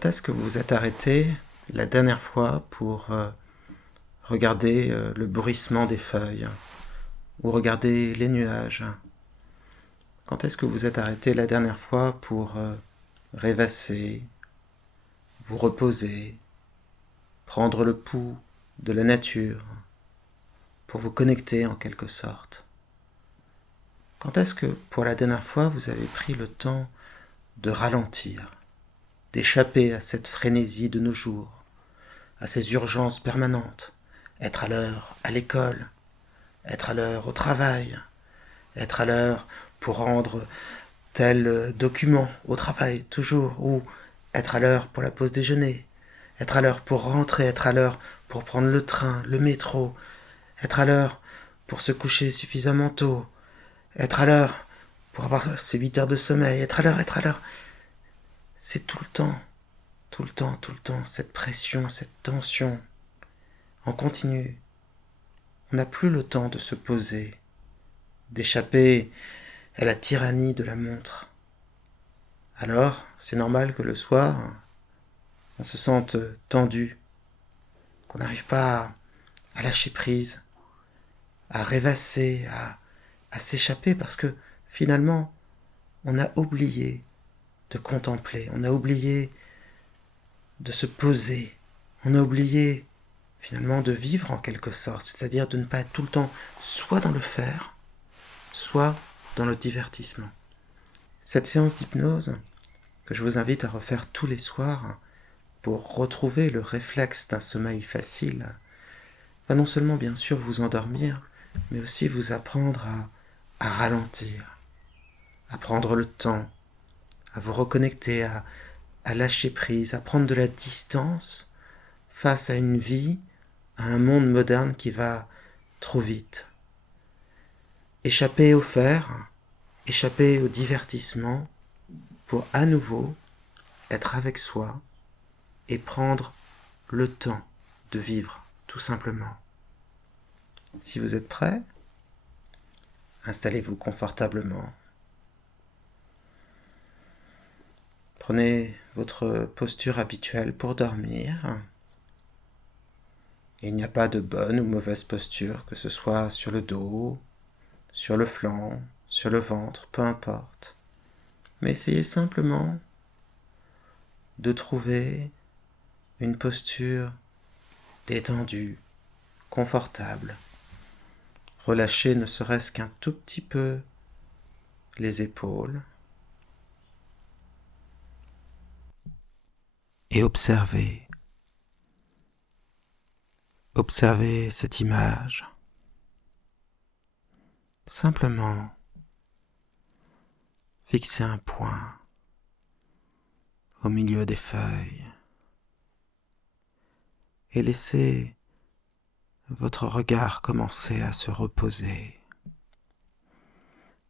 Quand est-ce que vous vous êtes arrêté la dernière fois pour regarder le bruissement des feuilles ou regarder les nuages? Quand est-ce que vous êtes arrêté la dernière fois pour rêvasser, vous reposer, prendre le pouls de la nature, pour vous connecter en quelque sorte? Quand est-ce que pour la dernière fois vous avez pris le temps de ralentir, d'échapper à cette frénésie de nos jours, à ces urgences permanentes, être à l'heure à l'école, être à l'heure au travail, être à l'heure pour rendre tel document au travail toujours, ou être à l'heure pour la pause déjeuner, être à l'heure pour rentrer, être à l'heure pour prendre le train, le métro, être à l'heure pour se coucher suffisamment tôt, être à l'heure pour avoir ses 8 heures de sommeil, être à l'heure, être à l'heure. C'est tout le temps, tout le temps, tout le temps, cette pression, cette tension, en continu. On n'a plus le temps de se poser, d'échapper à la tyrannie de la montre. Alors, c'est normal que le soir, on se sente tendu, qu'on n'arrive pas à lâcher prise, à rêvasser, à s'échapper, parce que finalement, on a oublié de contempler, on a oublié de se poser, on a oublié finalement de vivre en quelque sorte, c'est-à-dire de ne pas être tout le temps soit dans le faire, soit dans le divertissement. Cette séance d'hypnose, que je vous invite à refaire tous les soirs pour retrouver le réflexe d'un sommeil facile, va non seulement bien sûr vous endormir, mais aussi vous apprendre à ralentir, à prendre le temps, à vous reconnecter, à lâcher prise, à prendre de la distance face à une vie, à un monde moderne qui va trop vite. Échapper au faire, échapper au divertissement pour à nouveau être avec soi et prendre le temps de vivre, tout simplement. Si vous êtes prêt, installez-vous confortablement. Prenez votre posture habituelle pour dormir. Il n'y a pas de bonne ou mauvaise posture, que ce soit sur le dos, sur le flanc, sur le ventre, peu importe. Mais essayez simplement de trouver une posture détendue, confortable. Relâchez ne serait-ce qu'un tout petit peu les épaules. Et observez. Observez cette image. Simplement, fixez un point au milieu des feuilles et laissez votre regard commencer à se reposer.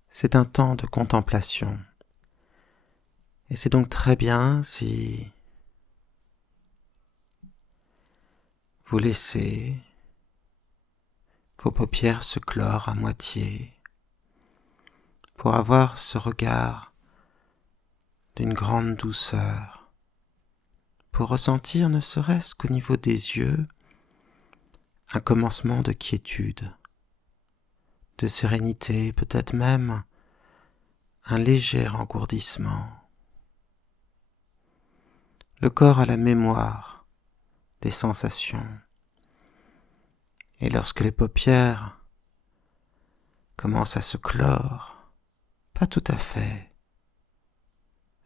C'est un temps de contemplation et c'est donc très bien si vous laissez vos paupières se clore à moitié pour avoir ce regard d'une grande douceur, pour ressentir ne serait-ce qu'au niveau des yeux un commencement de quiétude, de sérénité, peut-être même un léger engourdissement. Le corps a la mémoire des sensations. Et lorsque les paupières commencent à se clore, pas tout à fait,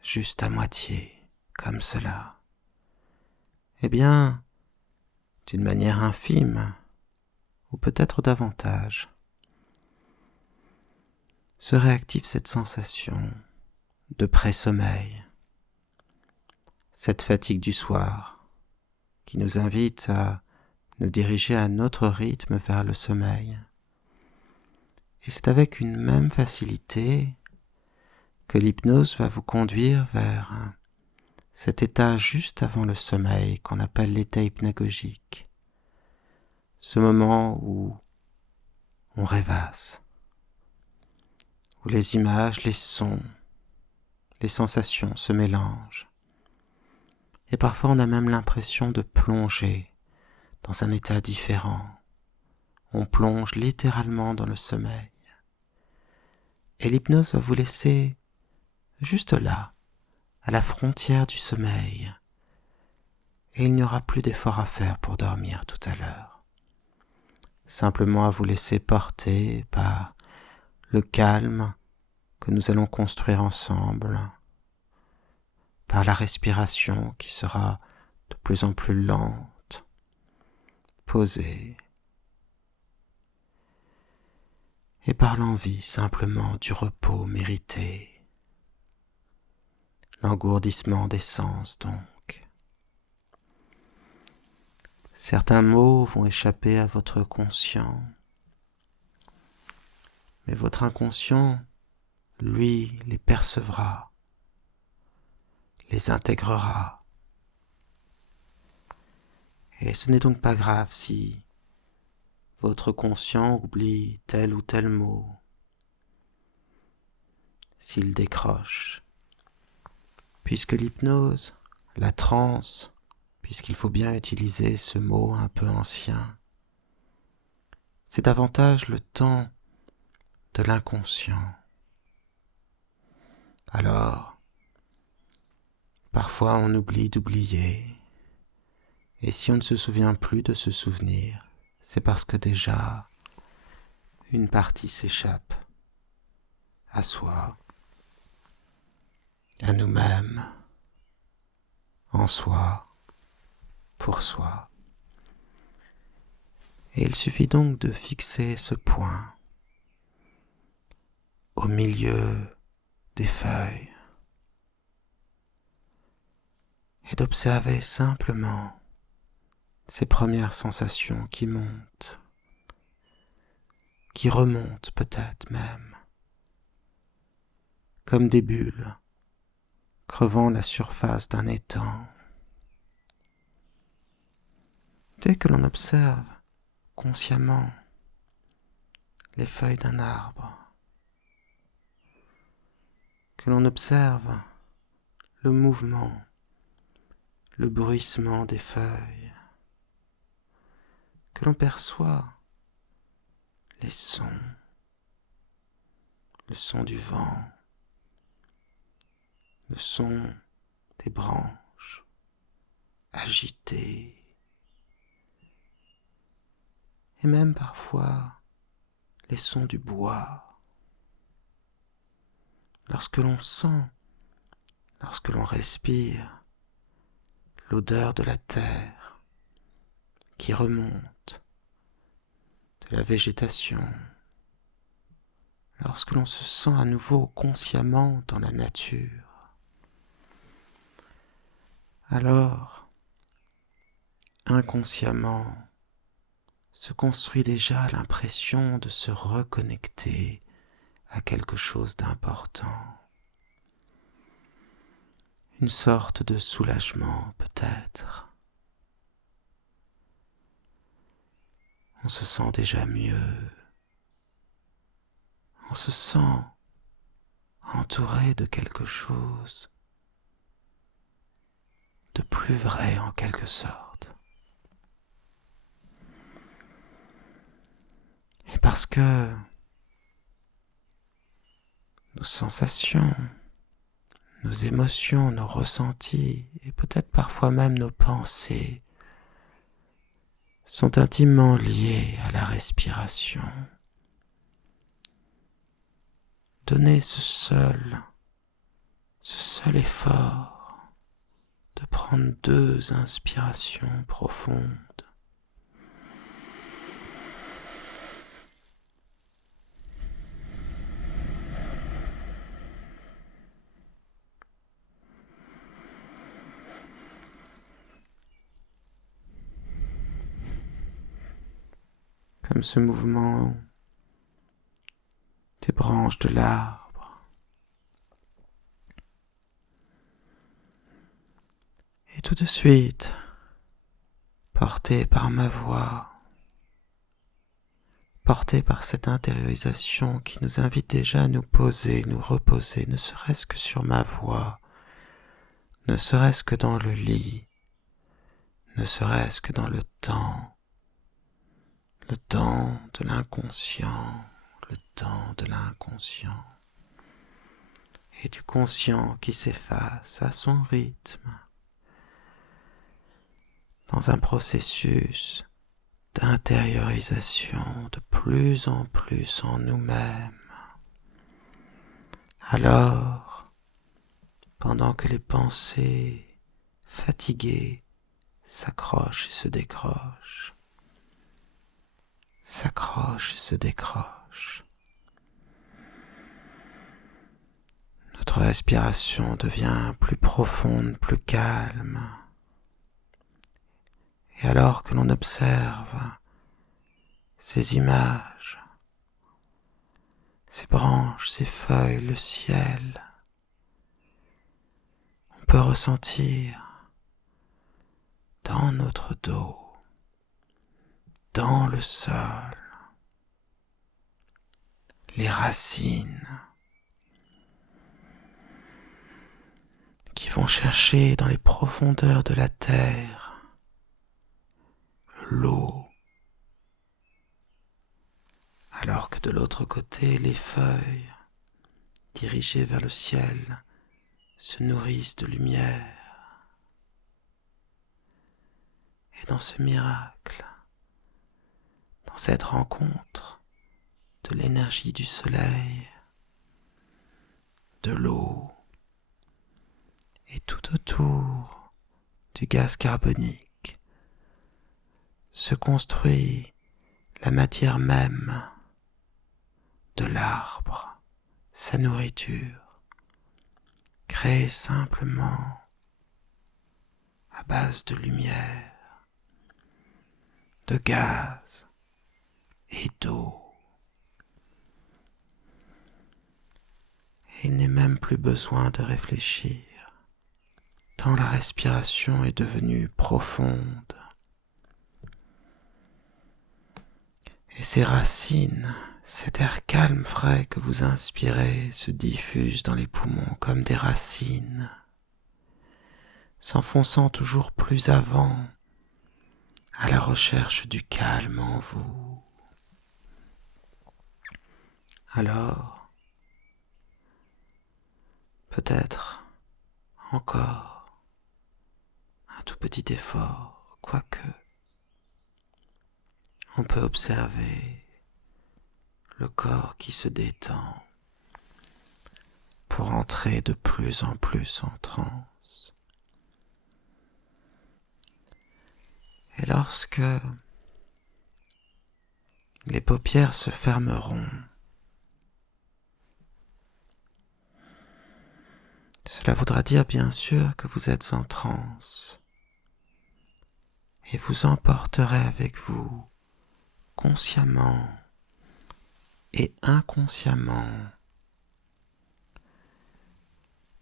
juste à moitié, comme cela, eh bien, d'une manière infime, ou peut-être davantage, se réactive cette sensation de pré-sommeil, cette fatigue du soir qui nous invite à nous diriger à notre rythme vers le sommeil. Et c'est avec une même facilité que l'hypnose va vous conduire vers cet état juste avant le sommeil qu'on appelle l'état hypnagogique. Ce moment où on rêvasse, où les images, les sons, les sensations se mélangent. Et parfois on a même l'impression de plonger dans un état différent. On plonge littéralement dans le sommeil. Et l'hypnose va vous laisser juste là, à la frontière du sommeil. Et il n'y aura plus d'effort à faire pour dormir tout à l'heure. Simplement à vous laisser porter par le calme que nous allons construire ensemble, par la respiration qui sera de plus en plus lente, posée, et par l'envie simplement du repos mérité, l'engourdissement des sens donc. Certains mots vont échapper à votre conscient, mais votre inconscient, lui, les percevra, les intégrera. Et ce n'est donc pas grave si votre conscient oublie tel ou tel mot, s'il décroche, puisque l'hypnose, la transe, puisqu'il faut bien utiliser ce mot un peu ancien, c'est davantage le temps de l'inconscient. Alors, parfois on oublie d'oublier, et si on ne se souvient plus de se souvenir, c'est parce que déjà une partie s'échappe à soi, à nous-mêmes, en soi, pour soi. Et il suffit donc de fixer ce point au milieu des feuilles et d'observer simplement ces premières sensations qui montent, qui remontent peut-être même, comme des bulles crevant la surface d'un étang. Dès que l'on observe consciemment les feuilles d'un arbre, que l'on observe le mouvement, le bruissement des feuilles, que l'on perçoit les sons, le son du vent, le son des branches agitées, et même parfois les sons du bois. Lorsque l'on sent, lorsque l'on respire l'odeur de la terre qui remonte, de la végétation, lorsque l'on se sent à nouveau consciemment dans la nature, alors, inconsciemment, se construit déjà l'impression de se reconnecter à quelque chose d'important. Une sorte de soulagement peut-être. On se sent déjà mieux. On se sent entouré de quelque chose de plus vrai en quelque sorte. Et parce que nos sensations, nos émotions, nos ressentis et peut-être parfois même nos pensées sont intimement liés à la respiration. Donnez ce seul effort de prendre 2 inspirations profondes. Comme ce mouvement des branches de l'arbre. Et tout de suite, porté par ma voix, porté par cette intériorisation qui nous invite déjà à nous poser, nous reposer, ne serait-ce que sur ma voix, ne serait-ce que dans le lit, ne serait-ce que dans le temps de l'inconscient, le temps de l'inconscient, et du conscient qui s'efface à son rythme, dans un processus d'intériorisation de plus en plus en nous-mêmes. Alors, pendant que les pensées fatiguées s'accrochent et se décrochent, s'accrochent et se décrochent, notre respiration devient plus profonde, plus calme. Et alors que l'on observe ces images, ces branches, ces feuilles, le ciel, on peut ressentir dans notre dos, dans le sol, les racines qui vont chercher dans les profondeurs de la terre l'eau, alors que de l'autre côté, les feuilles, dirigées vers le ciel, se nourrissent de lumière. Et dans ce miracle, dans cette rencontre de l'énergie du soleil, de l'eau, et tout autour du gaz carbonique, se construit la matière même de l'arbre, sa nourriture, créée simplement à base de lumière, de gaz et d'eau. Et il n'est même plus besoin de réfléchir, tant la respiration est devenue profonde. Et ces racines, cet air calme, frais que vous inspirez se diffuse dans les poumons comme des racines, s'enfonçant toujours plus avant à la recherche du calme en vous. Alors, peut-être encore un tout petit effort, quoique on peut observer le corps qui se détend pour entrer de plus en plus en transe. Et lorsque les paupières se fermeront, cela voudra dire bien sûr que vous êtes en transe et vous emporterez avec vous, consciemment et inconsciemment,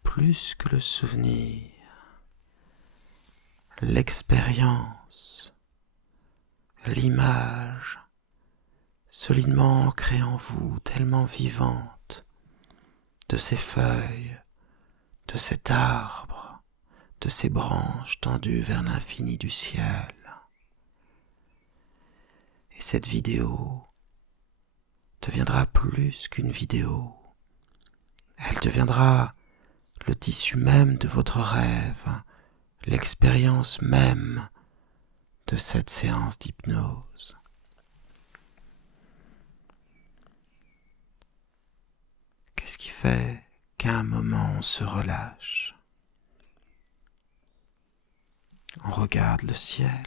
plus que le souvenir, l'expérience, l'image, solidement ancrée en vous, tellement vivante, de ces feuilles, de cet arbre, de ces branches tendues vers l'infini du ciel. Et cette vidéo deviendra plus qu'une vidéo. Elle deviendra le tissu même de votre rêve, l'expérience même de cette séance d'hypnose. Qu'est-ce qui fait qu'à un moment on se relâche? On regarde le ciel.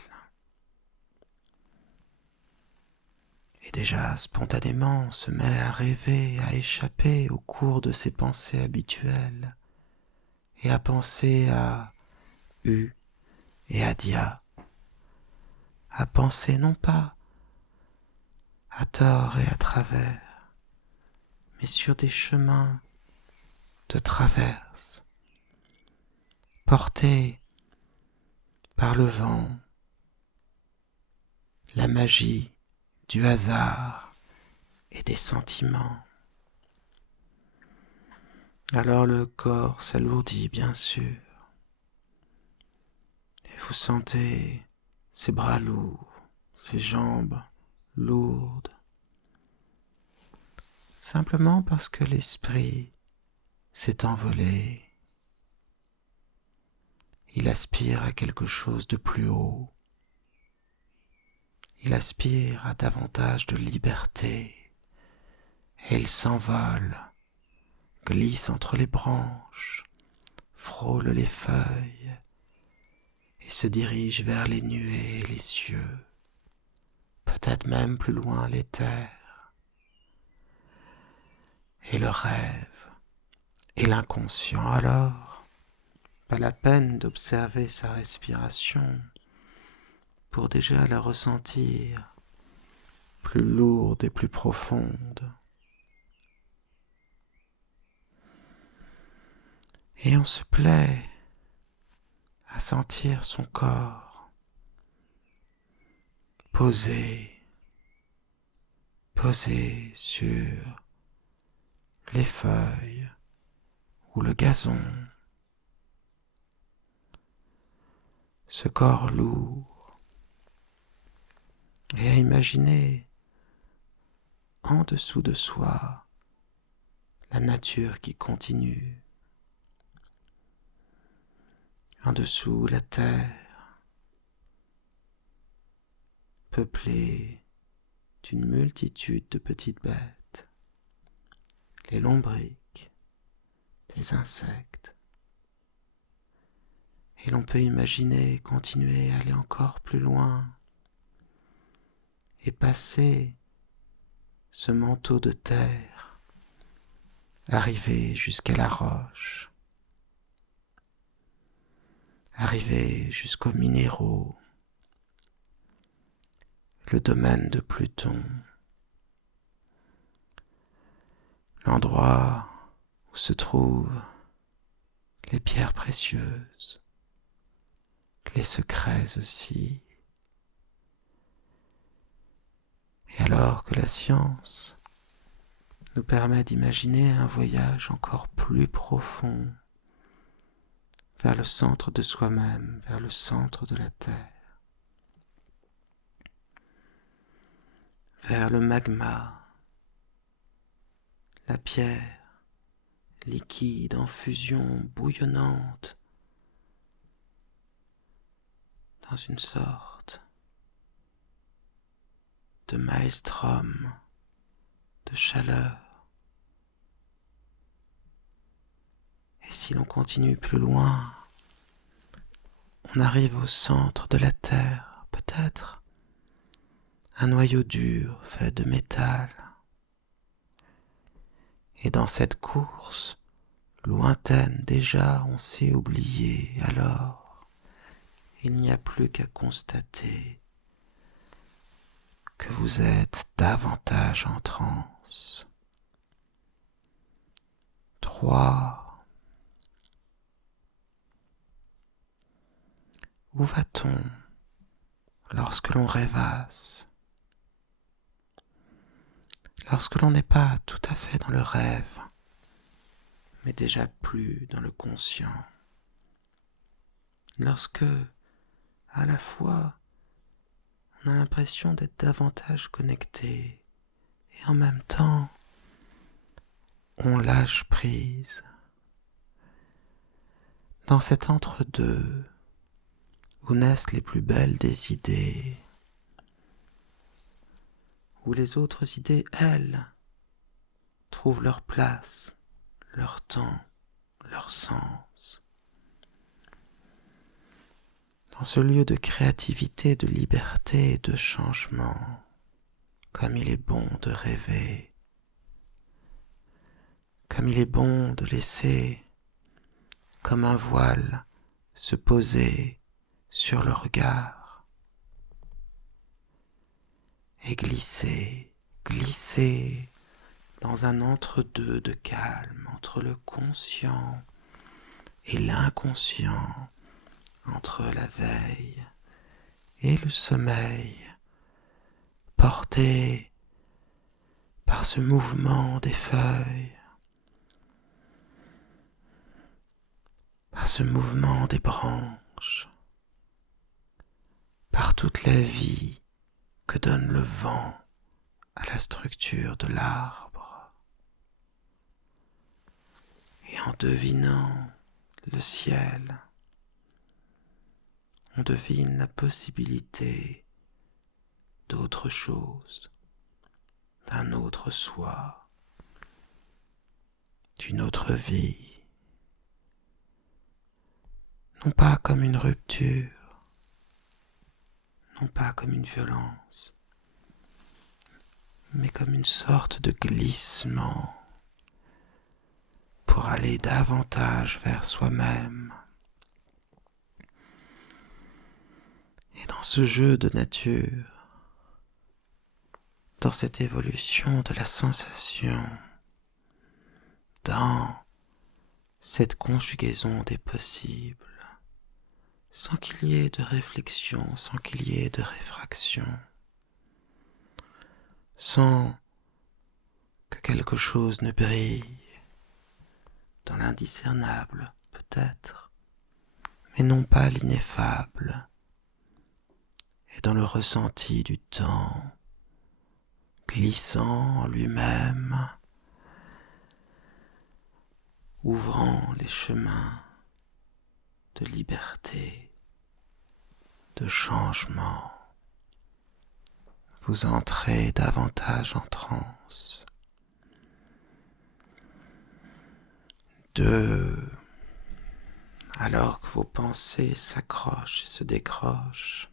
Et déjà, spontanément, on se met à rêver, à échapper au cours de ses pensées habituelles et à penser à U et à Dia, à penser non pas à tort et à travers, mais sur des chemins de traverse, portés par le vent, la magie du hasard et des sentiments. Alors le corps s'alourdit bien sûr, Et vous sentez ses bras lourds, ses jambes lourdes, simplement parce que l'esprit s'est envolé. Il aspire à quelque chose de plus haut. Il aspire à davantage de liberté. Et il s'envole, glisse entre les branches, frôle les feuilles et se dirige vers les nuées et les cieux, peut-être même plus loin les terres. Et le rêve et l'inconscient alors, pas la peine d'observer sa respiration pour déjà la ressentir plus lourde et plus profonde. Et on se plaît à sentir son corps posé sur les feuilles ou le gazon. Ce corps lourd, et à imaginer en dessous de soi la nature qui continue, en dessous la terre, peuplée d'une multitude de petites bêtes, les lombrics, les insectes. Et l'on peut imaginer continuer à aller encore plus loin et passer ce manteau de terre, arriver jusqu'à la roche, arriver jusqu'aux minéraux, le domaine de Pluton, l'endroit où se trouvent les pierres précieuses, les secrets aussi. Et alors que la science nous permet d'imaginer un voyage encore plus profond vers le centre de soi-même, vers le centre de la Terre, vers le magma, la pierre liquide en fusion bouillonnante dans une sorte de maelstrom de chaleur. Et si l'on continue plus loin, on arrive au centre de la Terre, peut-être un noyau dur fait de métal. Et dans cette course lointaine déjà, on s'est oublié. Alors, il n'y a plus qu'à constater que vous êtes davantage en transe. 3. Où va-t-on lorsque l'on rêvasse? Lorsque l'on n'est pas tout à fait dans le rêve, mais déjà plus dans le conscient. Lorsque, à la fois, on a l'impression d'être davantage connecté et en même temps, on lâche prise. Dans cet entre-deux, où naissent les plus belles des idées, où les autres idées, elles, trouvent leur place, leur temps, leur sens. Dans ce lieu de créativité, de liberté et de changement, comme il est bon de rêver, comme il est bon de laisser, comme un voile, se poser sur le regard et glisser dans un entre-deux de calme entre le conscient et l'inconscient, entre la veille et le sommeil, porté par ce mouvement des feuilles, par ce mouvement des branches, par toute la vie que donne le vent à la structure de l'arbre. Et en devinant le ciel, on devine la possibilité d'autre chose, d'un autre soi, d'une autre vie. Non pas comme une rupture, non pas comme une violence, mais comme une sorte de glissement pour aller davantage vers soi-même. Et dans ce jeu de nature, dans cette évolution de la sensation, dans cette conjugaison des possibles, sans qu'il y ait de réflexion, sans qu'il y ait de réfraction, sans que quelque chose ne brille, dans l'indiscernable peut-être, mais non pas l'ineffable, et dans le ressenti du temps, glissant en lui-même, ouvrant les chemins de liberté, de changement. Vous entrez davantage en transe. 2. Alors que vos pensées s'accrochent et se décrochent,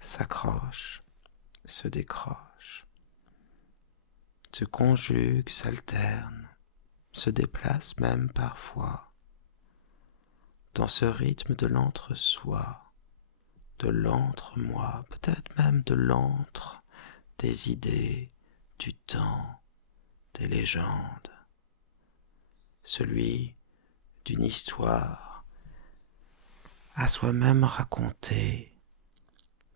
s'accrochent, se décrochent, se conjuguent, s'alternent, se déplacent même parfois, dans ce rythme de l'entre-soi, de l'entre-moi, peut-être même de l'entre des idées, du temps, des légendes, celui d'une histoire à soi-même racontée,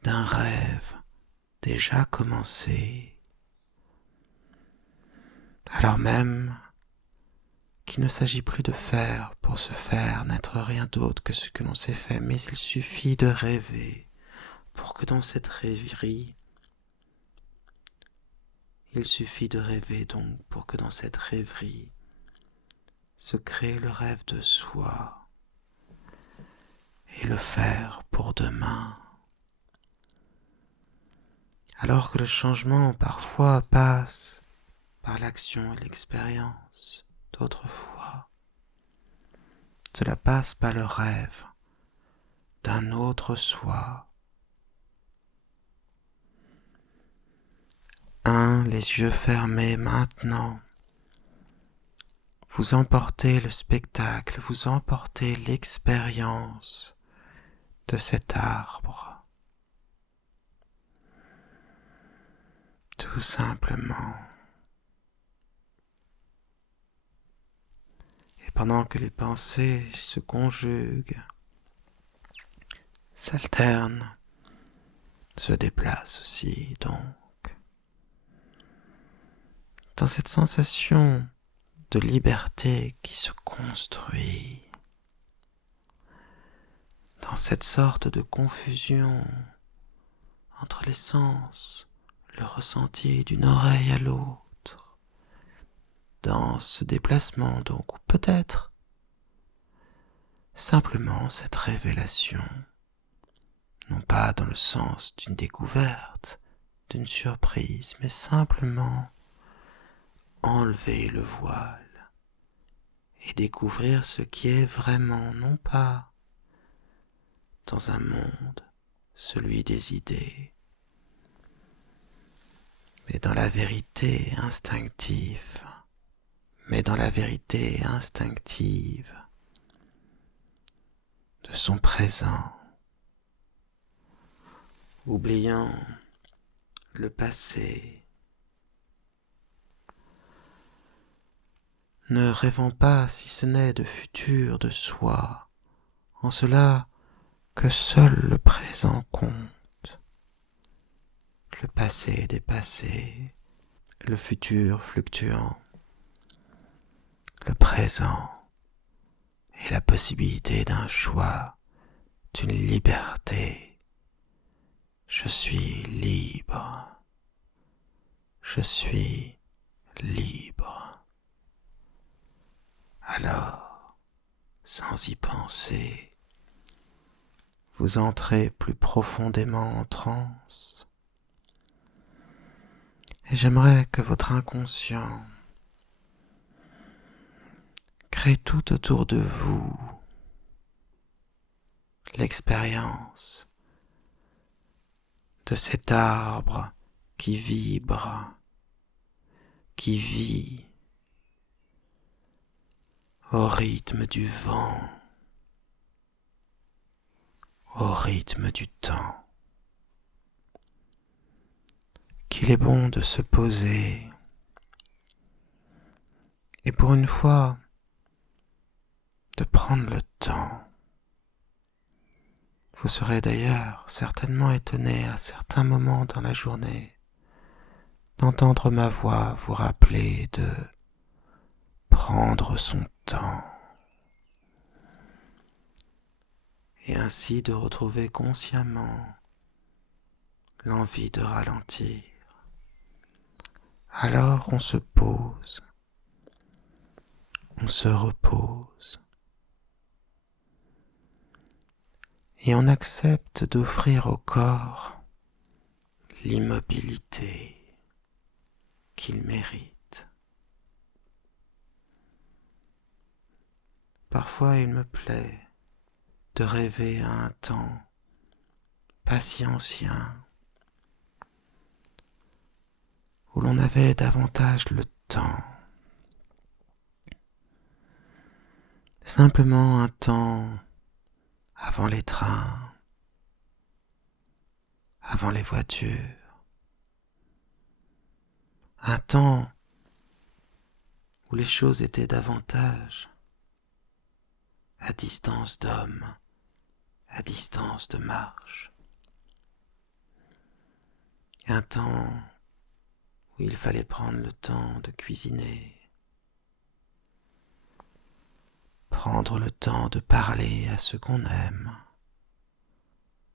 d'un rêve déjà commencé, alors même qu'il ne s'agit plus de faire pour se faire n'être rien d'autre que ce que l'on s'est fait, mais il suffit de rêver pour que dans cette rêverie, il suffit de rêver donc pour que dans cette rêverie se crée le rêve de soi et le faire pour demain. Alors que le changement parfois passe par l'action et l'expérience, d'autres fois, cela passe par le rêve d'un autre soi. Les yeux fermés maintenant, vous emportez le spectacle, vous emportez l'expérience de cet arbre. Tout simplement. Et pendant que les pensées se conjuguent, s'alternent, se déplacent aussi donc, dans cette sensation de liberté qui se construit, dans cette sorte de confusion entre les sens, le ressenti d'une oreille à l'autre, dans ce déplacement donc, ou peut-être simplement cette révélation, non pas dans le sens d'une découverte, d'une surprise, mais simplement enlever le voile et découvrir ce qui est vraiment, non pas dans un monde, celui des idées, mais dans la vérité instinctive, de son présent, oubliant le passé, ne rêvant pas si ce n'est de futur de soi, en cela que seul le présent compte. Le passé est dépassé, le futur fluctuant, le présent est la possibilité d'un choix, d'une liberté Je suis libre. Je suis libre. Alors, sans y penser, vous entrez plus profondément en transe. Et j'aimerais que votre inconscient crée tout autour de vous l'expérience de cet arbre qui vibre, qui vit au rythme du vent, au rythme du temps. Qu'il est bon de se poser et pour une fois de prendre le temps. Vous serez d'ailleurs certainement étonné à certains moments dans la journée d'entendre ma voix vous rappeler de prendre son temps et ainsi de retrouver consciemment l'envie de ralentir. Alors on se pose, on se repose et on accepte d'offrir au corps l'immobilité qu'il mérite. Parfois il me plaît de rêver à un temps pas si ancien où l'on avait davantage le temps. Simplement un temps avant les trains, avant les voitures, un temps où les choses étaient davantage à distance d'homme, à distance de marche. Un temps où il fallait prendre le temps de cuisiner, prendre le temps de parler à ceux qu'on aime,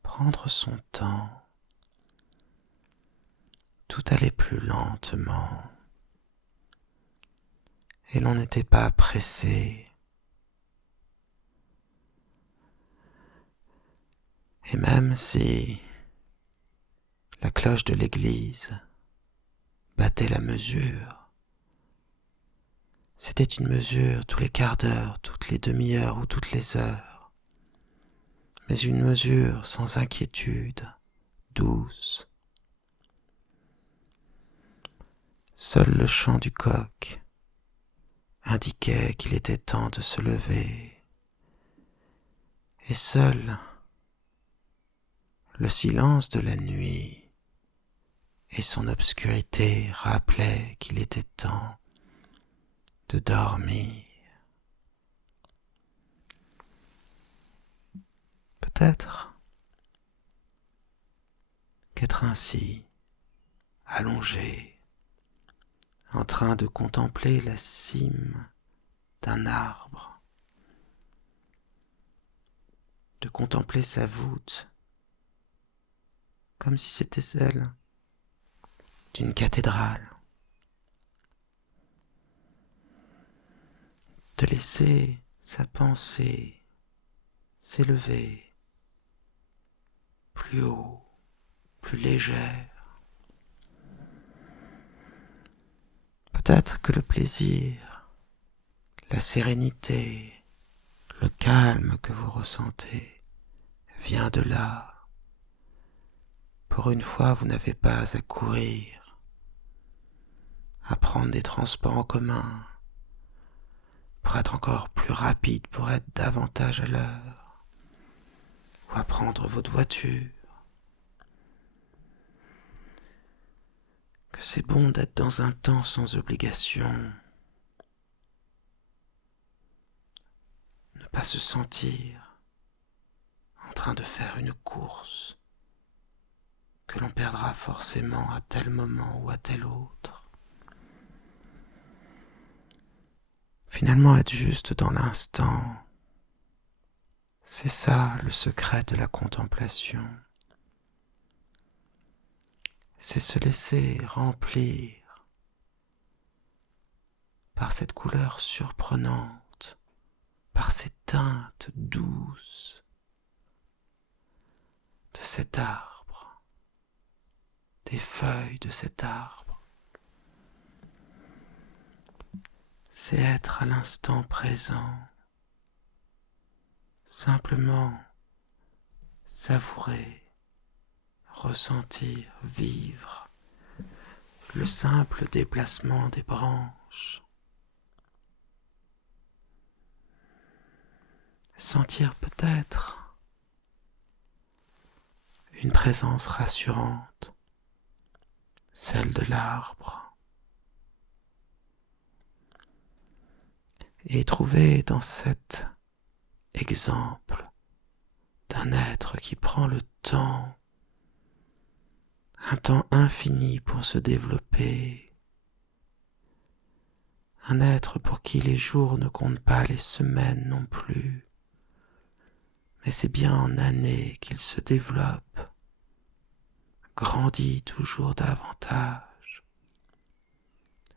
prendre son temps. Tout allait plus lentement et l'on n'était pas pressé. Et même si la cloche de l'église battait la mesure, c'était une mesure tous les quarts d'heure, toutes les demi-heures ou toutes les heures, mais une mesure sans inquiétude, douce. Seul le chant du coq indiquait qu'il était temps de se lever, et seul le silence de la nuit et son obscurité rappelaient qu'il était temps de dormir. Peut-être qu'être ainsi, allongé, en train de contempler la cime d'un arbre, de contempler sa voûte, comme si c'était celle d'une cathédrale, de laisser sa pensée s'élever plus haut, plus légère. Peut-être que le plaisir, la sérénité, le calme que vous ressentez vient de là. Pour une fois, vous n'avez pas à courir, à prendre des transports en commun, pour être encore plus rapide, pour être davantage à l'heure, ou à prendre votre voiture. Que c'est bon d'être dans un temps sans obligation, ne pas se sentir en train de faire une course que l'on perdra forcément à tel moment ou à tel autre. Finalement, être juste dans l'instant, c'est ça le secret de la contemplation. c'est se laisser remplir par cette couleur surprenante, par ces teintes douces de cet arbre, des feuilles de cet arbre. C'est être à l'instant présent, simplement savourer, ressentir, vivre le simple déplacement des branches. Sentir peut-être une présence rassurante, celle de l'arbre, et trouver dans cet exemple d'un être qui prend le temps, un temps infini pour se développer, un être pour qui les jours ne comptent pas, les semaines non plus, mais c'est bien en années qu'il se développe, grandit toujours davantage,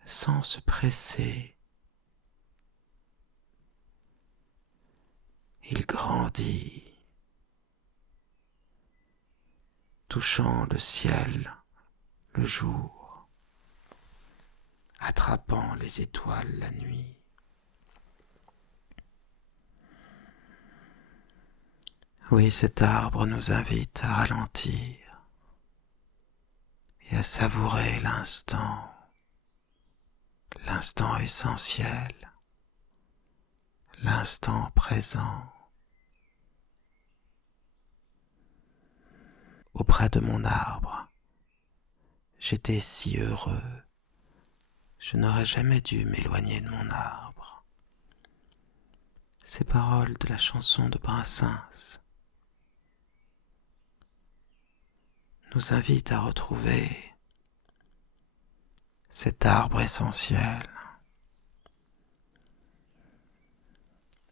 sans se presser. Il grandit, touchant le ciel, le jour, attrapant les étoiles la nuit. Oui, cet arbre nous invite à ralentir et à savourer l'instant essentiel, l'instant présent. Auprès de mon arbre, j'étais si heureux, je n'aurais jamais dû m'éloigner de mon arbre. Ces paroles de la chanson de Brassens nous invitent à retrouver cet arbre essentiel,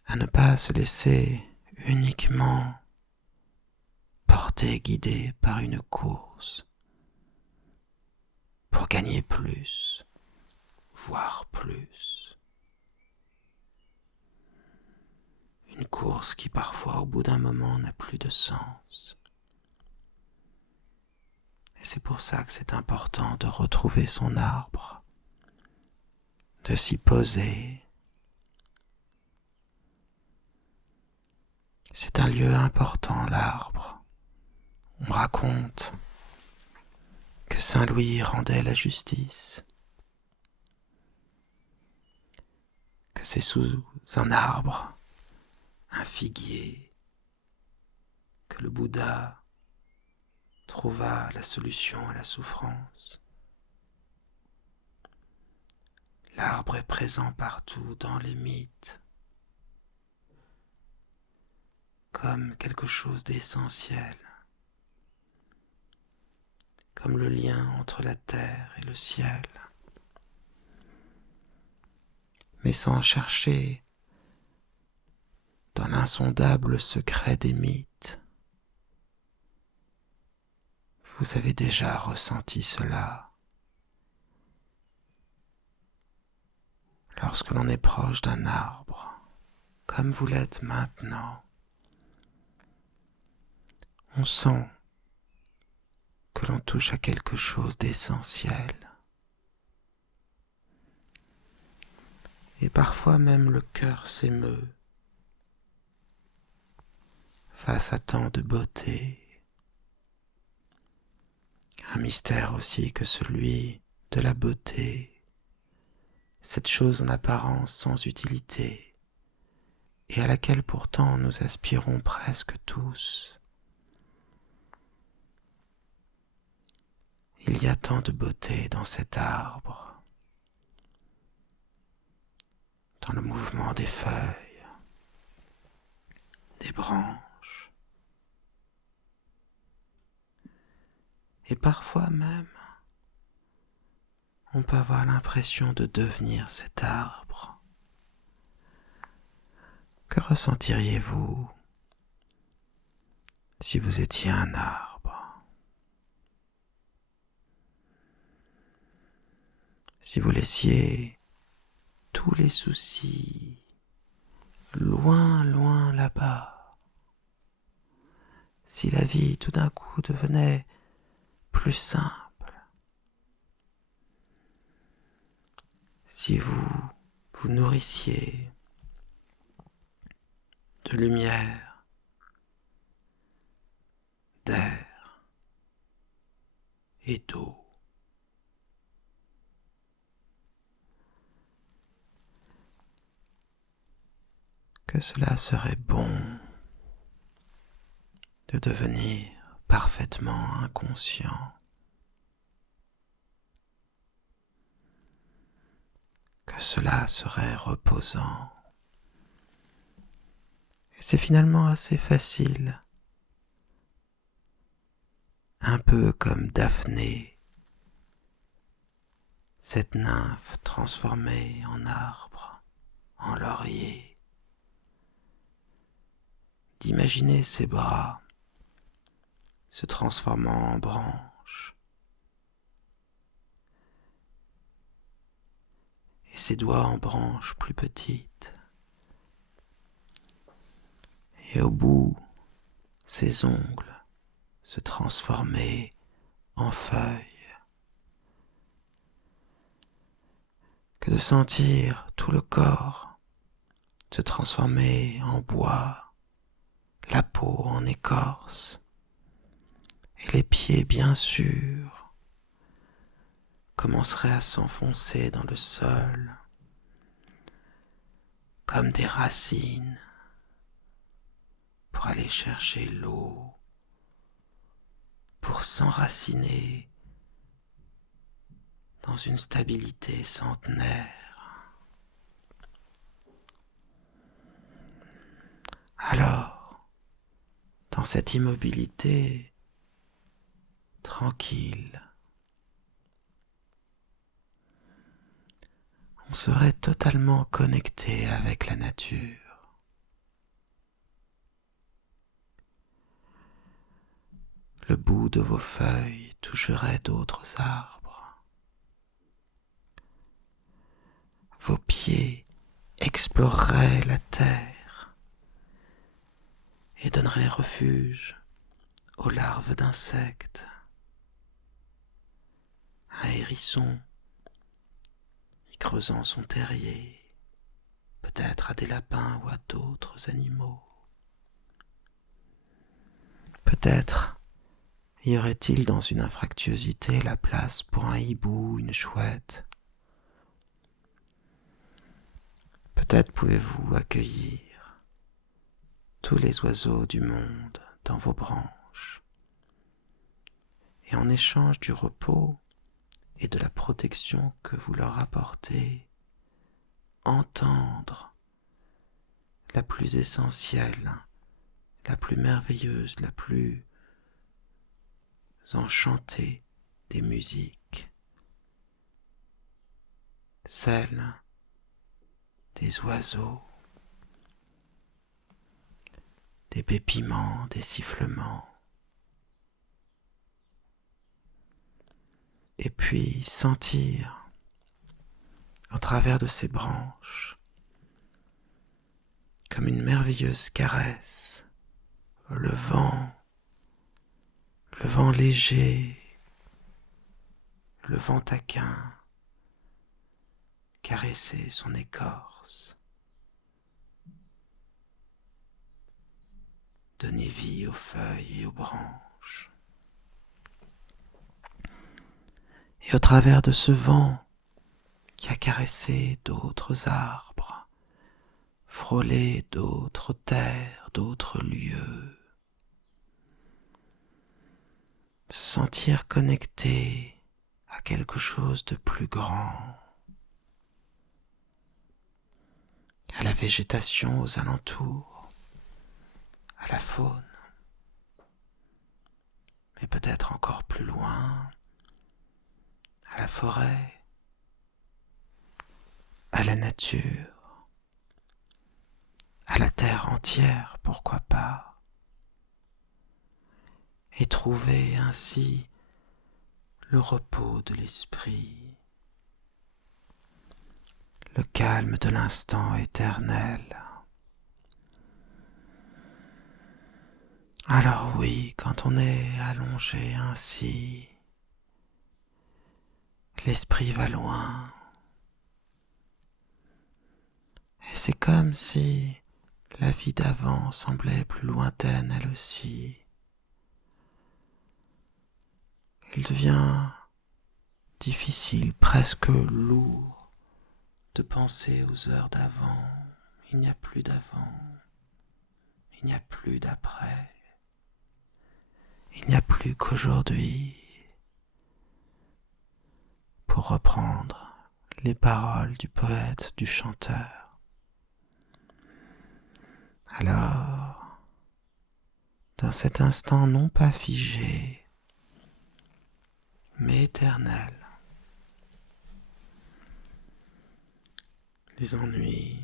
à ne pas se laisser uniquement porter, guidé par une course pour gagner plus, voire plus. Une course qui parfois au bout d'un moment n'a plus de sens. Et c'est pour ça que c'est important de retrouver son arbre, de s'y poser. C'est un lieu important, l'arbre. On raconte que Saint Louis rendait la justice, que c'est sous un arbre, un figuier, que le Bouddha trouva la solution à la souffrance. L'arbre est présent partout dans les mythes, comme quelque chose d'essentiel, comme le lien entre la terre et le ciel. Mais sans chercher dans l'insondable secret des mythes, vous avez déjà ressenti cela. Lorsque l'on est proche d'un arbre, comme vous l'êtes maintenant, on sent que l'on touche à quelque chose d'essentiel. Et parfois même le cœur s'émeut face à tant de beauté. Un mystère aussi que celui de la beauté, cette chose en apparence sans utilité, et à laquelle pourtant nous aspirons presque tous. Il y a tant de beauté dans cet arbre, dans le mouvement des feuilles, des branches, et parfois même, on peut avoir l'impression de devenir cet arbre. Que ressentiriez-vous si vous étiez un arbre? si vous laissiez tous les soucis loin, loin là-bas, si la vie tout d'un coup devenait plus simple, si vous vous nourrissiez de lumière, d'air et d'eau. Que cela serait bon de devenir parfaitement inconscient, que cela serait reposant. Et c'est finalement assez facile, un peu comme Daphné, cette nymphe transformée en arbre, en laurier, d'imaginer ses bras se transformant en branches et ses doigts en branches plus petites, et au bout, ses ongles se transformer en feuilles, que de sentir tout le corps se transformer en bois, la peau en écorce, et les pieds bien sûr commenceraient à s'enfoncer dans le sol comme des racines pour aller chercher l'eau, pour s'enraciner dans une stabilité centenaire. Alors, dans cette immobilité tranquille, on serait totalement connecté avec la nature. Le bout de vos feuilles toucherait d'autres arbres. Vos pieds exploreraient la terre et donneraient refuge aux larves d'insectes. Un hérisson y creusant son terrier, peut-être à des lapins ou à d'autres animaux. Peut-être y aurait-il dans une anfractuosité la place pour un hibou, une chouette. Peut-être pouvez-vous accueillir tous les oiseaux du monde dans vos branches, et en échange du repos et de la protection que vous leur apportez, entendre la plus essentielle, la plus merveilleuse, la plus enchantée des musiques, celle des oiseaux, des pépiments, des sifflements, et puis sentir au travers de ces branches, comme une merveilleuse caresse, le vent léger, le vent taquin, caresser son écorce, donner vie aux feuilles et aux branches. Et au travers de ce vent qui a caressé d'autres arbres, frôlé d'autres terres, d'autres lieux, se sentir connecté à quelque chose de plus grand, à la végétation aux alentours, à la faune, mais peut-être encore plus loin, à la forêt, à la nature, à la terre entière, pourquoi pas, et trouver ainsi le repos de l'esprit, le calme de l'instant éternel. Alors oui, quand on est allongé ainsi, l'esprit va loin. Et c'est comme si la vie d'avant semblait plus lointaine elle aussi. Il devient difficile, presque lourd, de penser aux heures d'avant. Il n'y a plus d'avant, il n'y a plus d'après, il n'y a plus qu'aujourd'hui. Pour reprendre les paroles du poète, du chanteur. Alors, dans cet instant non pas figé, mais éternel, les ennuis,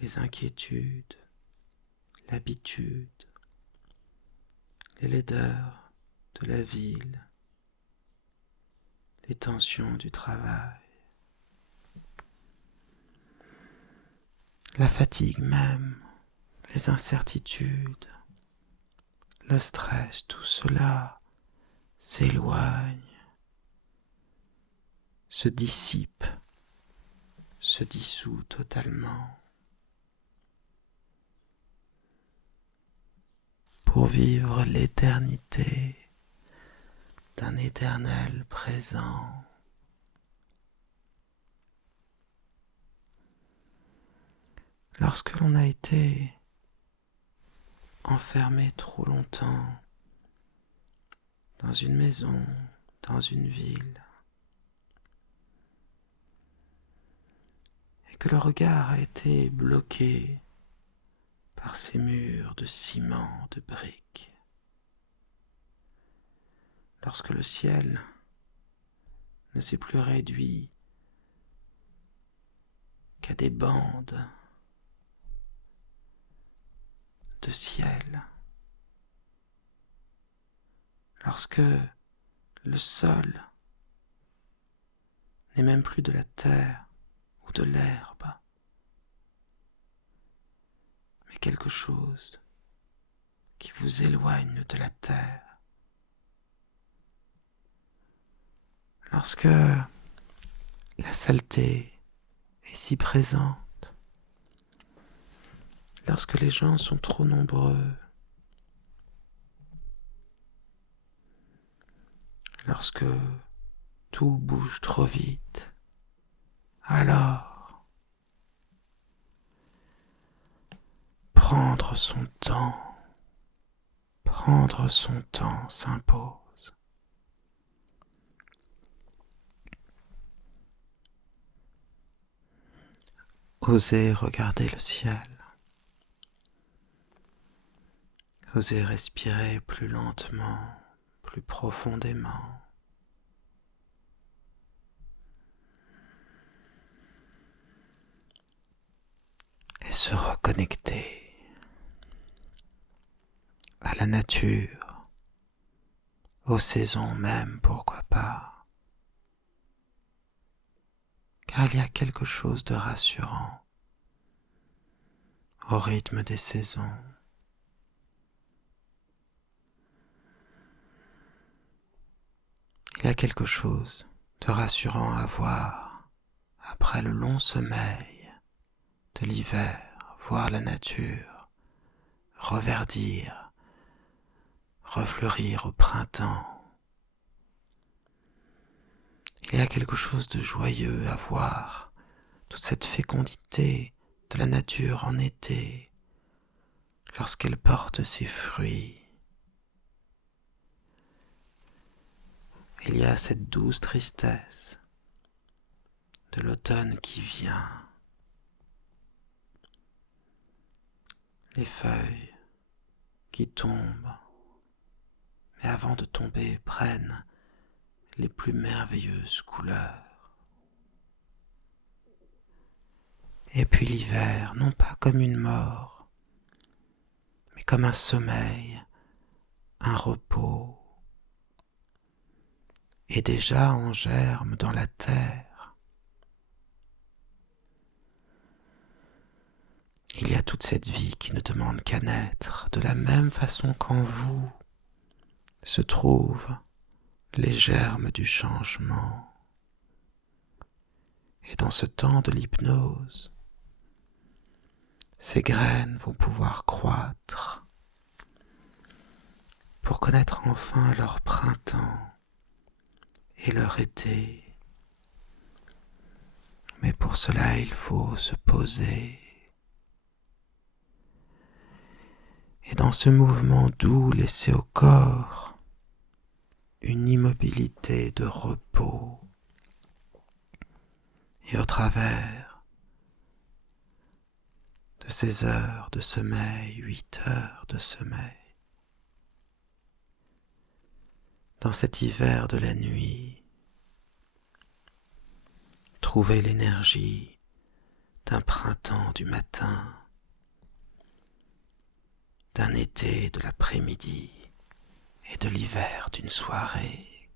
les inquiétudes, l'habitude, les laideurs de la ville, les tensions du travail, la fatigue même, les incertitudes, le stress, tout cela s'éloigne, se dissipe, se dissout totalement pour vivre l'éternité d'un éternel présent. Lorsque l'on a été enfermé trop longtemps dans une maison, dans une ville, et que le regard a été bloqué par ces murs de ciment, de briques, lorsque le ciel ne s'est plus réduit qu'à des bandes de ciel, lorsque le sol n'est même plus de la terre ou de l'herbe, mais quelque chose qui vous éloigne de la terre, lorsque la saleté est si présente, lorsque les gens sont trop nombreux, lorsque tout bouge trop vite, alors prendre son temps s'impose. Oser regarder le ciel, oser respirer plus lentement, plus profondément. Et se reconnecter à la nature, aux saisons même, pourquoi pas. Car il y a quelque chose de rassurant au rythme des saisons. Il y a quelque chose de rassurant à voir après le long sommeil de l'hiver, voir la nature reverdir, refleurir au printemps. Il y a quelque chose de joyeux à voir toute cette fécondité de la nature en été, lorsqu'elle porte ses fruits. Il y a cette douce tristesse de l'automne qui vient. Les feuilles qui tombent, mais avant de tomber prennent les plus merveilleuses couleurs. Et puis l'hiver, non pas comme une mort, mais comme un sommeil, un repos, et déjà en germe dans la terre toute cette vie qui ne demande qu'à naître, de la même façon qu'en vous se trouvent les germes du changement. Et dans ce temps de l'hypnose, ces graines vont pouvoir croître pour connaître enfin leur printemps et leur été. Mais pour cela, il faut se poser. Et dans ce mouvement doux, laisser au corps une immobilité de repos. Et au travers de ces heures de sommeil, 8 heures de sommeil, dans cet hiver de la nuit, trouver l'énergie d'un printemps du matin, d'un été de l'après-midi et de l'hiver d'une soirée.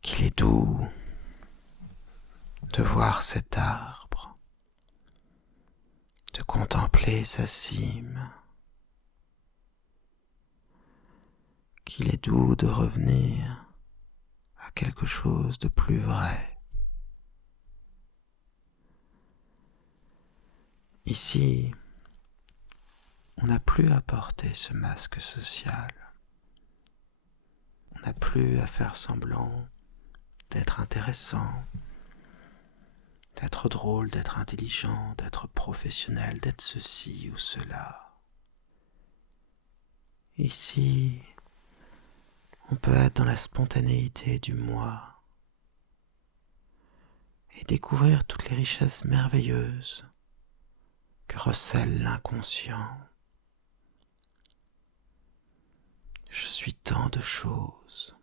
Qu'il est doux de voir cet arbre, de contempler sa cime, qu'il est doux de revenir à quelque chose de plus vrai. Ici, on n'a plus à porter ce masque social. On n'a plus à faire semblant d'être intéressant, d'être drôle, d'être intelligent, d'être professionnel, d'être ceci ou cela. Ici, on peut être dans la spontanéité du moi et découvrir toutes les richesses merveilleuses que recèle l'inconscient. Je suis tant de choses,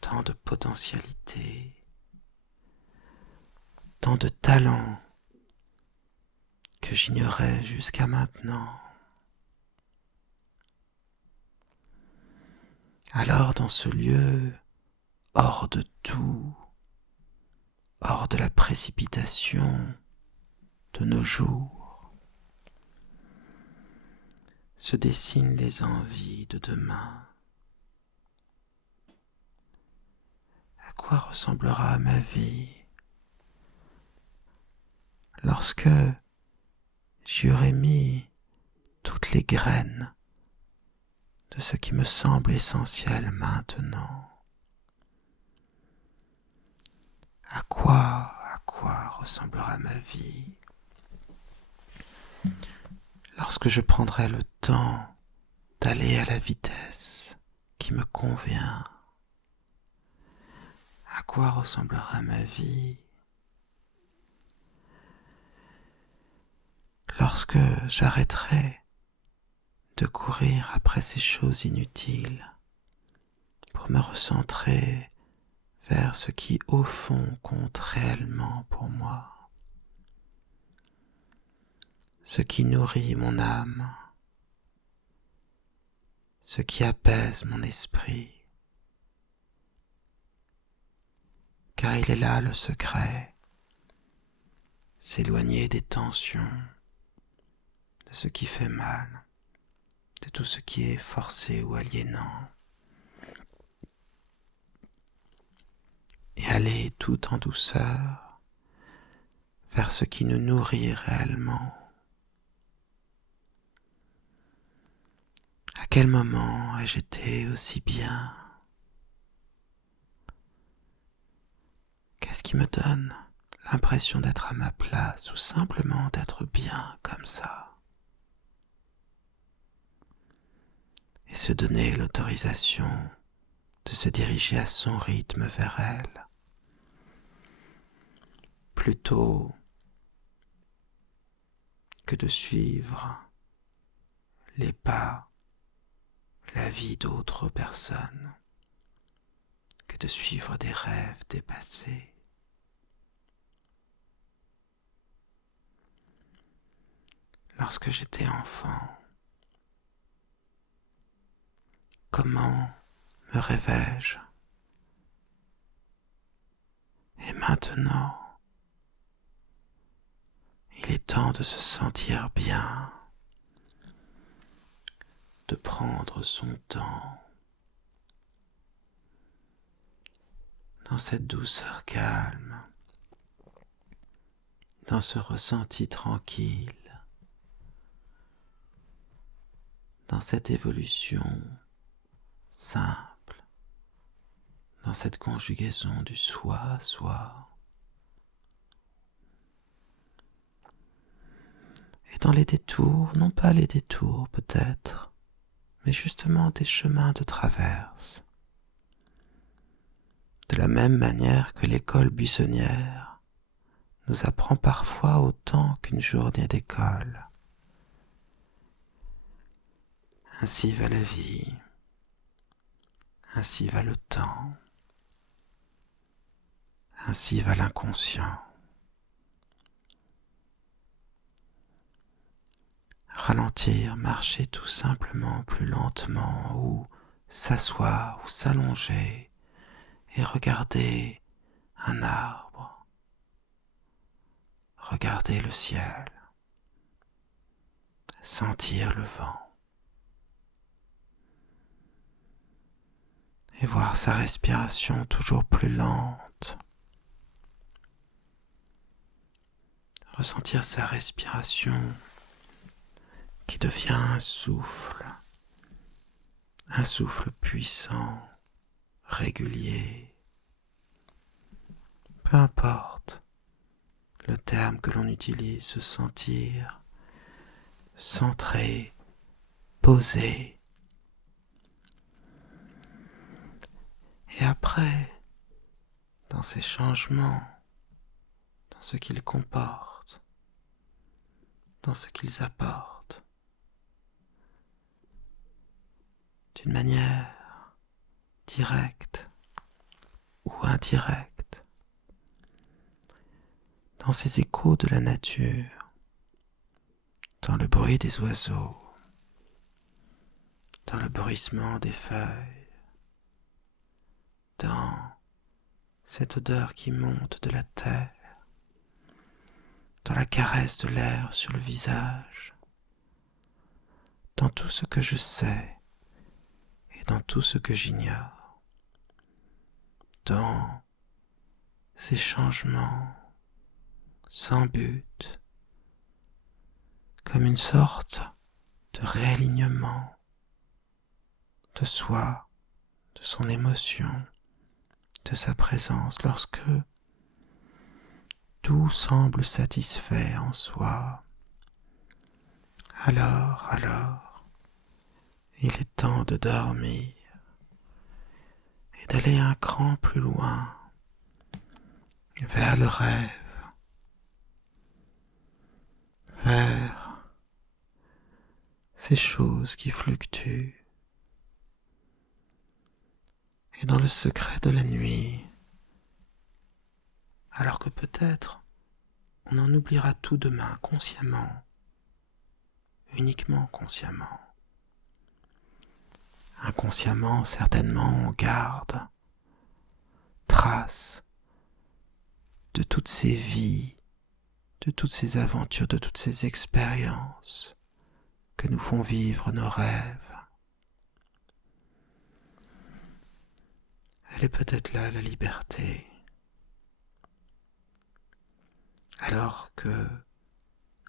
tant de potentialités, tant de talents que j'ignorais jusqu'à maintenant. Alors dans ce lieu, hors de tout, hors de la précipitation de nos jours, se dessinent les envies de demain. À quoi ressemblera ma vie lorsque j'y aurai mis toutes les graines de ce qui me semble essentiel maintenant? À quoi ressemblera ma vie lorsque je prendrai le temps d'aller à la vitesse qui me convient? À quoi ressemblera ma vie lorsque j'arrêterai de courir après ces choses inutiles pour me recentrer vers ce qui au fond compte réellement pour moi, ce qui nourrit mon âme, ce qui apaise mon esprit, car il est là le secret, s'éloigner des tensions, de ce qui fait mal, de tout ce qui est forcé ou aliénant, et aller tout en douceur vers ce qui nous nourrit réellement. À quel moment ai-je été aussi bien? Qu'est-ce qui me donne l'impression d'être à ma place ou simplement d'être bien comme ça? Et se donner l'autorisation de se diriger à son rythme vers elle, plutôt que de suivre les pas, la vie d'autres personnes, que de suivre des rêves dépassés. Lorsque j'étais enfant, comment me rêvais-je? Et maintenant, Il est temps de se sentir bien, de prendre son temps dans cette douceur calme, dans ce ressenti tranquille, dans cette évolution simple, dans cette conjugaison du soi à soi. Et dans les détours, non pas les détours peut-être, mais justement des chemins de traverse. De la même manière que l'école buissonnière nous apprend parfois autant qu'une journée d'école. Ainsi va la vie, ainsi va le temps, ainsi va l'inconscient. Ralentir, marcher tout simplement plus lentement ou s'asseoir ou s'allonger et regarder un arbre, regarder le ciel, sentir le vent et voir sa respiration toujours plus lente, ressentir sa respiration qui devient un souffle puissant, régulier. Peu importe le terme que l'on utilise, se sentir centré, posé. Et après, dans ces changements, dans ce qu'ils comportent, dans ce qu'ils apportent, d'une manière directe ou indirecte, dans ces échos de la nature, dans le bruit des oiseaux, dans le bruissement des feuilles, dans cette odeur qui monte de la terre, dans la caresse de l'air sur le visage, dans tout ce que je sais et dans tout ce que j'ignore, dans ces changements sans but, comme une sorte de réalignement de soi, de son émotion, de sa présence, lorsque tout semble satisfait en soi. Alors, il est temps de dormir et d'aller un cran plus loin, vers le rêve, vers ces choses qui fluctuent. Et dans le secret de la nuit, alors que peut-être on en oubliera tout demain consciemment, uniquement consciemment. Inconsciemment, certainement, on garde trace de toutes ces vies, de toutes ces aventures, de toutes ces expériences que nous font vivre nos rêves. Elle est peut-être là, la liberté. Alors que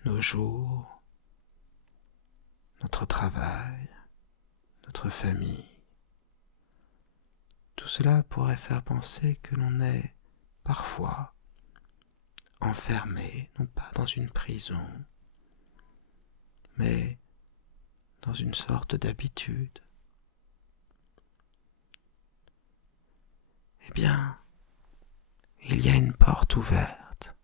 nos jours, notre travail, notre famille, tout cela pourrait faire penser que l'on est parfois enfermé, non pas dans une prison, mais dans une sorte d'habitude. Eh bien, il y a une porte ouverte.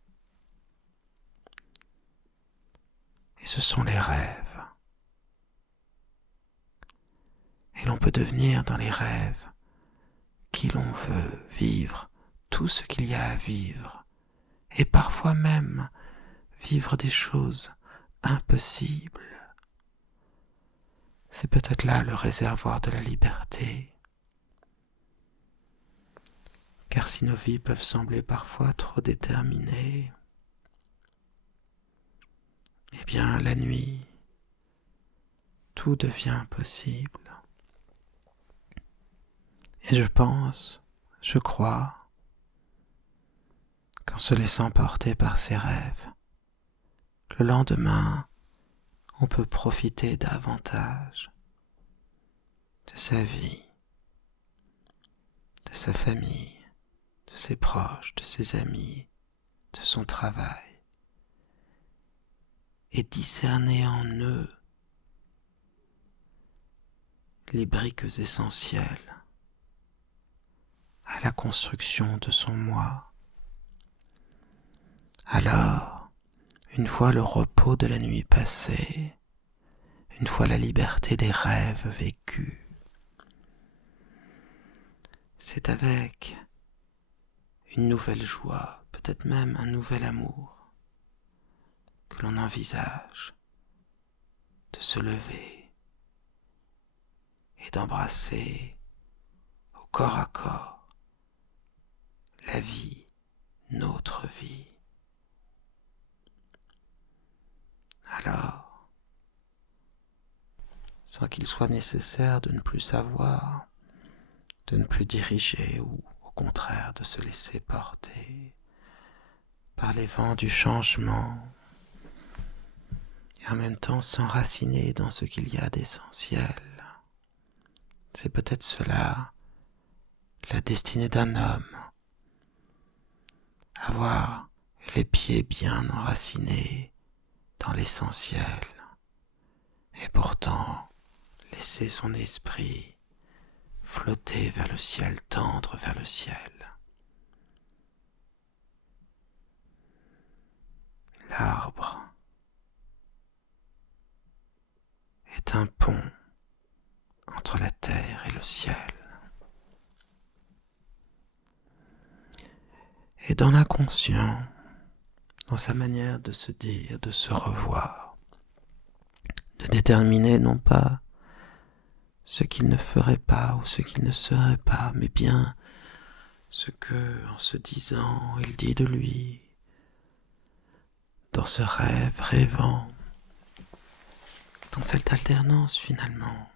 Et ce sont les rêves. Et l'on peut devenir dans les rêves qui l'on veut, vivre tout ce qu'il y a à vivre, et parfois même vivre des choses impossibles. C'est peut-être là le réservoir de la liberté. Car si nos vies peuvent sembler parfois trop déterminées, eh bien la nuit, tout devient possible. Et je crois, qu'en se laissant porter par ses rêves, le lendemain, on peut profiter davantage de sa vie, de sa famille, de ses proches, de ses amis, de son travail, et discerner en eux les briques essentielles à la construction de son moi. Alors, une fois le repos de la nuit passé, une fois la liberté des rêves vécus, c'est avec une nouvelle joie, peut-être même un nouvel amour, que l'on envisage de se lever et d'embrasser au corps à corps la vie, notre vie. Alors, sans qu'il soit nécessaire de ne plus savoir, de ne plus diriger ou au contraire de se laisser porter par les vents du changement et en même temps s'enraciner dans ce qu'il y a d'essentiel. C'est peut-être cela, la destinée d'un homme, avoir les pieds bien enracinés dans l'essentiel et pourtant laisser son esprit flotter vers le ciel, tendre vers le ciel. L'arbre est un pont entre la terre et le ciel. Et dans l'inconscient, dans sa manière de se dire, de se revoir, de déterminer non pas ce qu'il ne ferait pas ou ce qu'il ne serait pas, mais bien ce que, en se disant, il dit de lui, dans ce rêve rêvant, dans cette alternance finalement,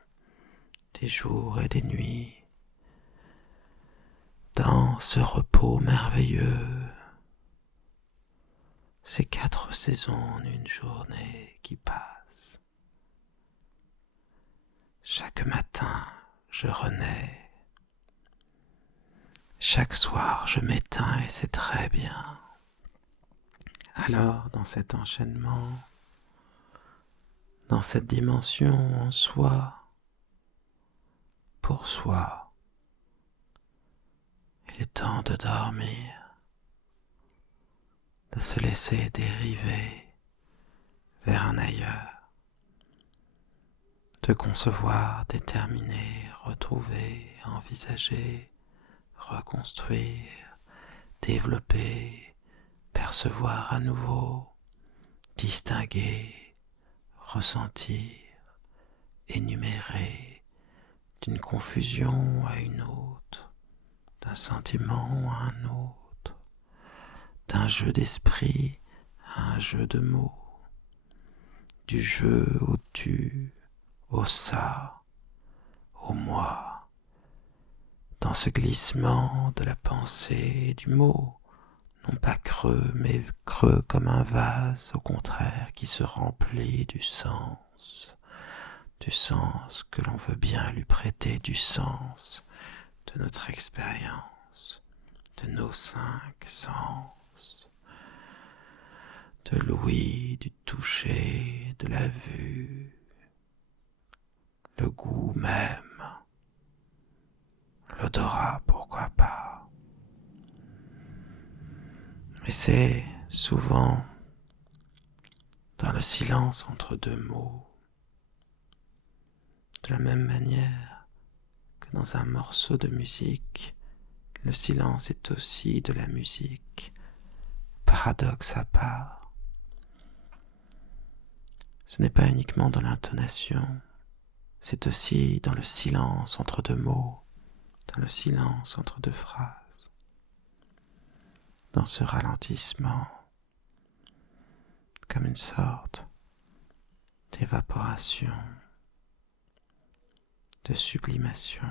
des jours et des nuits, dans ce repos merveilleux, ces 4 saisons en une journée qui passe. Chaque matin, je renais. Chaque soir, je m'éteins et c'est très bien. Alors, dans cet enchaînement, dans cette dimension en soi, pour soi, il est temps de dormir, de se laisser dériver vers un ailleurs, de concevoir, déterminer, retrouver, envisager, reconstruire, développer, percevoir à nouveau, distinguer, ressentir, énumérer, d'une confusion à une autre, d'un sentiment à un autre, d'un jeu d'esprit à un jeu de mots, du jeu au tu, au ça, au moi, dans ce glissement de la pensée et du mot, non pas creux, mais creux comme un vase, au contraire, qui se remplit du sens que l'on veut bien lui prêter, du sens de notre expérience, de nos 5 sens, de l'ouïe, du toucher, de la vue, le goût même, l'odorat, pourquoi pas. Mais c'est souvent dans le silence entre 2 mots, de la même manière que dans un morceau de musique, le silence est aussi de la musique, paradoxe à part. Ce n'est pas uniquement dans l'intonation, c'est aussi dans le silence entre 2 mots, dans le silence entre 2 phrases, dans ce ralentissement, comme une sorte d'évaporation, de sublimation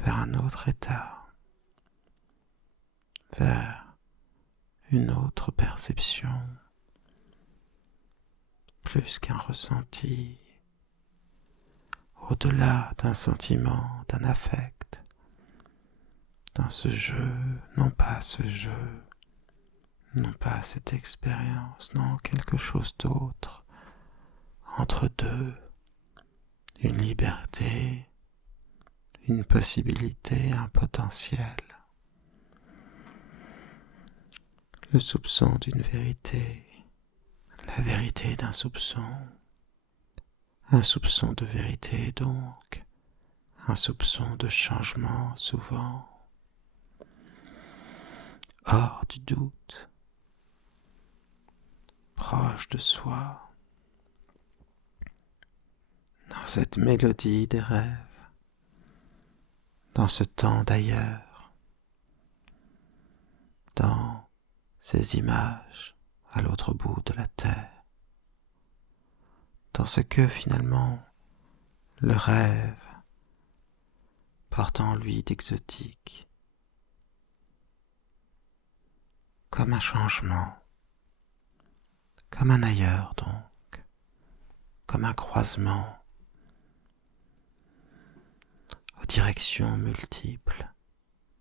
vers un autre état, vers une autre perception, plus qu'un ressenti, au-delà d'un sentiment, d'un affect, dans ce jeu, non pas ce jeu, non pas cette expérience, non, quelque chose d'autre, entre deux, une liberté, une possibilité, un potentiel, le soupçon d'une vérité, la vérité d'un soupçon, un soupçon de vérité donc, un soupçon de changement souvent, hors du doute, proche de soi, dans cette mélodie des rêves, dans ce temps d'ailleurs, dans ces images à l'autre bout de la terre, dans ce que finalement le rêve porte en lui d'exotique, comme un changement, comme un ailleurs donc, comme un croisement aux directions multiples,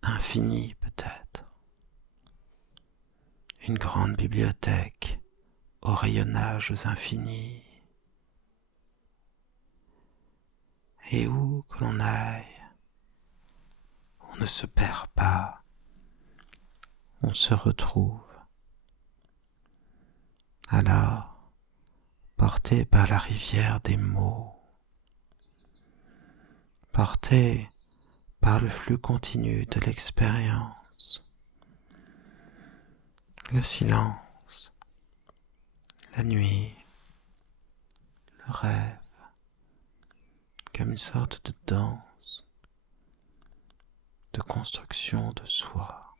infinies peut-être, une grande bibliothèque aux rayonnages infinis, et où que l'on aille, on ne se perd pas, on se retrouve. Alors, porté par la rivière des mots, porté par le flux continu de l'expérience, le silence, la nuit, le rêve, comme une sorte de danse, de construction de soi,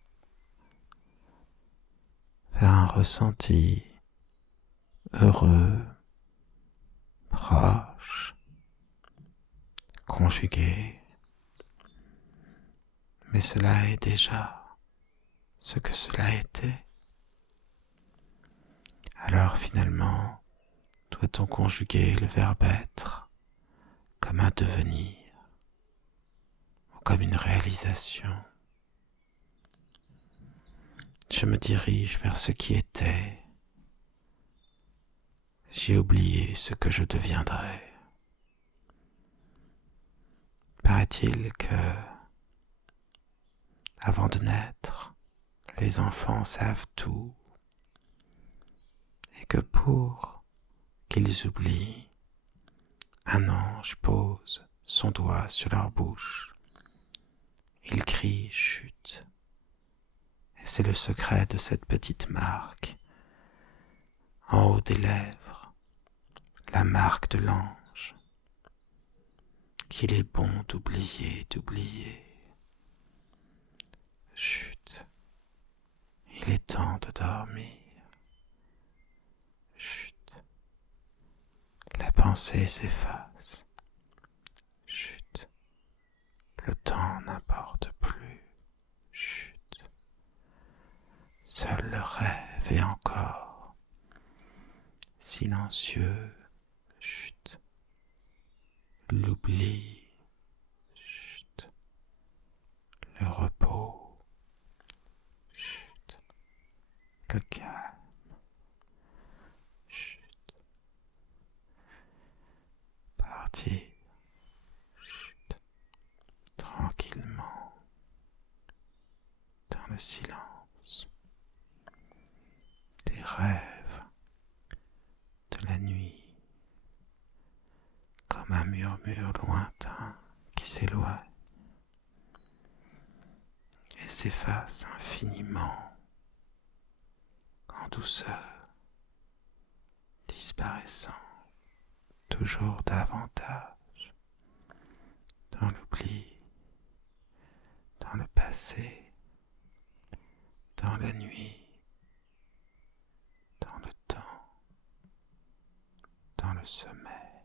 vers un ressenti heureux, proche, conjugué. Mais cela est déjà ce que cela était. Alors finalement, doit-on conjuguer le verbe être comme un devenir ou comme une réalisation? Je me dirige vers ce qui était. J'ai oublié ce que je deviendrai. Paraît-il que, avant de naître, les enfants savent tout et que pour qu'ils oublient, un ange pose son doigt sur leur bouche. Il crie chut. Et c'est le secret de cette petite marque, en haut des lèvres, la marque de l'ange, qu'il est bon d'oublier, d'oublier. Chut, il est temps de dormir. Chut, la pensée s'efface. Chut, le temps n'importe plus. Chut, seul le rêve est encore silencieux. Chut, l'oubli. Chut, le repos. Chut, le calme. Chut, partir. Chut, tranquillement, dans le silence des rêves de la nuit, comme un murmure lointain qui s'éloigne et s'efface infiniment en douceur, disparaissant toujours davantage dans l'oubli, dans le passé, dans la nuit, dans le temps, sommeil.